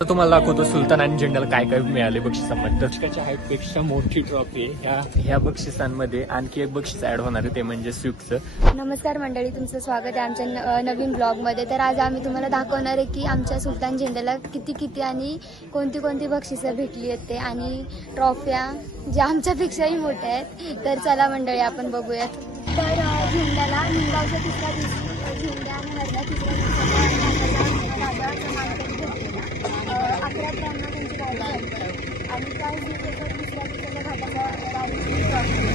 तर तुम्हाला दाखवतो सुलतान आणि झेंड्याला काय काय मिळाले बक्षिसांमध्ये. दशकाच्या हाईटपेक्षा मोठी ट्रॉफी आहे. ह्या बक्षिसांमध्ये आणखी एक बक्षीस ऍड होणार आहे, ते म्हणजे स्विफ्टचं. नमस्कार मंडळी, तुमचं स्वागत आहे आमच्या नवीन ब्लॉगमध्ये. तर आज आम्ही तुम्हाला दाखवणार आहे की आमच्या सुलतान झेंड्याला किती आणि कोणती कोणती बक्षिसं भेटली आहेत ते, आणि ट्रॉफ्या ज्या आमच्यापेक्षाही मोठ्या आहेत. तर चला मंडळी आपण बघूयात. तर झेंड्याला निंगावच्या तिसऱ्या दिवशी झेंड्या आणि हरण्या तिसऱ्या दिवशी आणि त्याच दिवसाच्या दुसऱ्या दिवसाच्या घाटाचा राजा.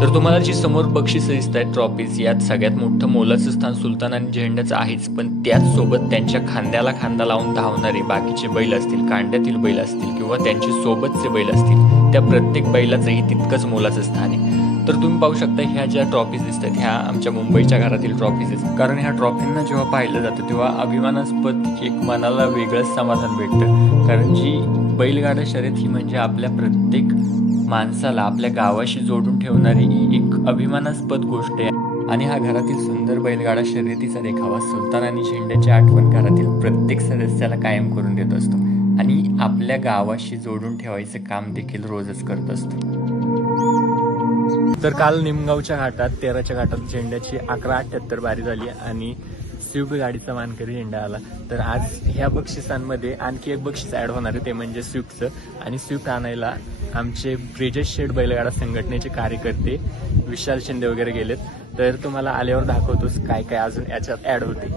तर तुम्हाला जी समोर बक्षिसं दिसत आहेत, ट्रॉफीज, यात सगळ्यात मोठं मोलाचं स्थान सुलतान आणि झेंड्याचं आहेच, पण त्याच सोबत त्यांच्या खांद्याला खांदा लावून धावणारे बाकीचे बैल असतील, कांड्यातील बैल असतील किंवा त्यांचे सोबतचे बैल असतील, त्या प्रत्येक बैलाचंही तितकंच मोलाचं स्थान आहे. तर तुम्ही पाहू शकता, ह्या ज्या ट्रॉफीज दिसत आहेत ह्या आमच्या मुंबईच्या घरातील ट्रॉफीज आहेत. कारण ह्या ट्रॉफींना जेव्हा पाहिलं जातं तेव्हा अभिमानास्पद एक मनाला वेगळंच समाधान भेटतं. कारण जी बैलगाडा शर्यत ही म्हणजे आपल्या प्रत्येक माणसाला आपल्या गावाशी जोडून ठेवणारी एक अभिमानास्पद गोष्ट आहे. आणि हा घरातील सुंदर बैलगाडा शर्यतीचा देखावा सुलतान आणि झेंड्याची आठवण घरातील प्रत्येक सदस्याला कायम करून देत असतो आणि आपल्या गावाशी जोडून ठेवायचं काम देखील रोजच करत असतो. तर काल निमगावच्या घाटात 13च्या घाटात झेंड्याची 11:78 बारी झाली आणि स्विफ्ट गाडीचा मानकरी झेंडा आला. तर आज ह्या बक्षिसांमध्ये आणखी एक बक्षीस ऍड होणार आहे, ते म्हणजे स्विफ्टचं. आणि स्विफ्ट आणायला आमचे ब्रिजेश शेठ बैलगाडा संघटनेचे कार्यकर्ते विशाल शिंदे वगैरे गेलेत. तर तुम्हाला आल्यावर दाखवतोच काय काय अजून याच्यात ऍड होते.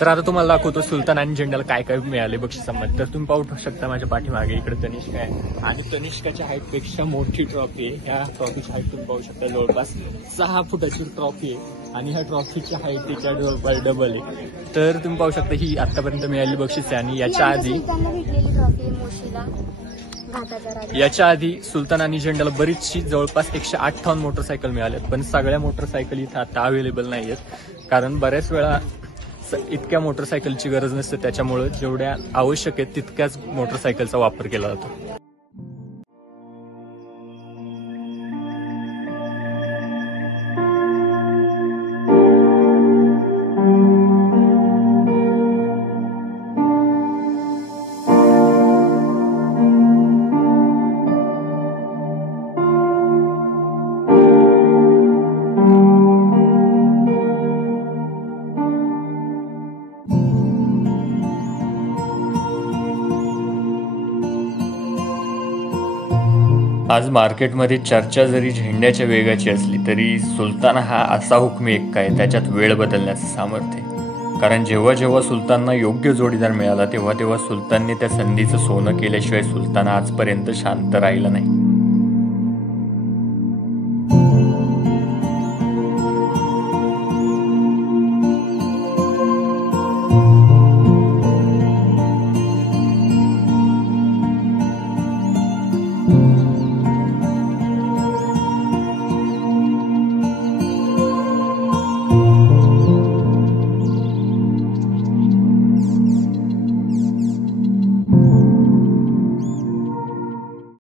तर आता तुम्हाला दाखवतो सुलतान आणि झेंड्याला काय काय मिळाले बक्षिसांमध्ये. तर तुम्ही पाहू शकता माझ्या पाठीमागे इकडे तनिष्का आहे आणि तनिष्काच्या हाईटपेक्षा मोठी ट्रॉफी आहे. ह्या ट्रॉफीची हाईट तुम्ही पाहू शकता, जवळपास 6 फुटाची ट्रॉफी आहे आणि ह्या ट्रॉफीची हाईट त्याच्या जवळपास डबल आहे. तर तुम्ही पाहू शकता ही आतापर्यंत मिळालेली बक्षीस आहे. आणि याच्या आधी सुलतान आणि झेंड्याला बरीचशी जवळपास 158 मोटरसायकल मिळाल्यात, पण सगळ्या मोटरसायकल इथं आता अवेलेबल नाही आहेत. कारण बऱ्याच वेळा इतक्या मोटरसायकलची गरज नसते, त्याच्यामुळे जेवढ्या आवश्यक आहेत तितक्याच मोटरसायकलचा वापर केला जातो. आज मार्केटमध्ये चर्चा जरी झेंड्याच्या वेगाची असली तरी सुलतान हा असा हुकमी एक्का आहे, त्याच्यात वेळ बदलण्याचं सामर्थ्य आहे. कारण जेव्हा जेव्हा सुलतानला योग्य जोडीदार मिळाला तेव्हा तेव्हा सुलतानने त्या संधीचं सोनं केल्याशिवाय सुलतान आजपर्यंत शांत राहिला नाही.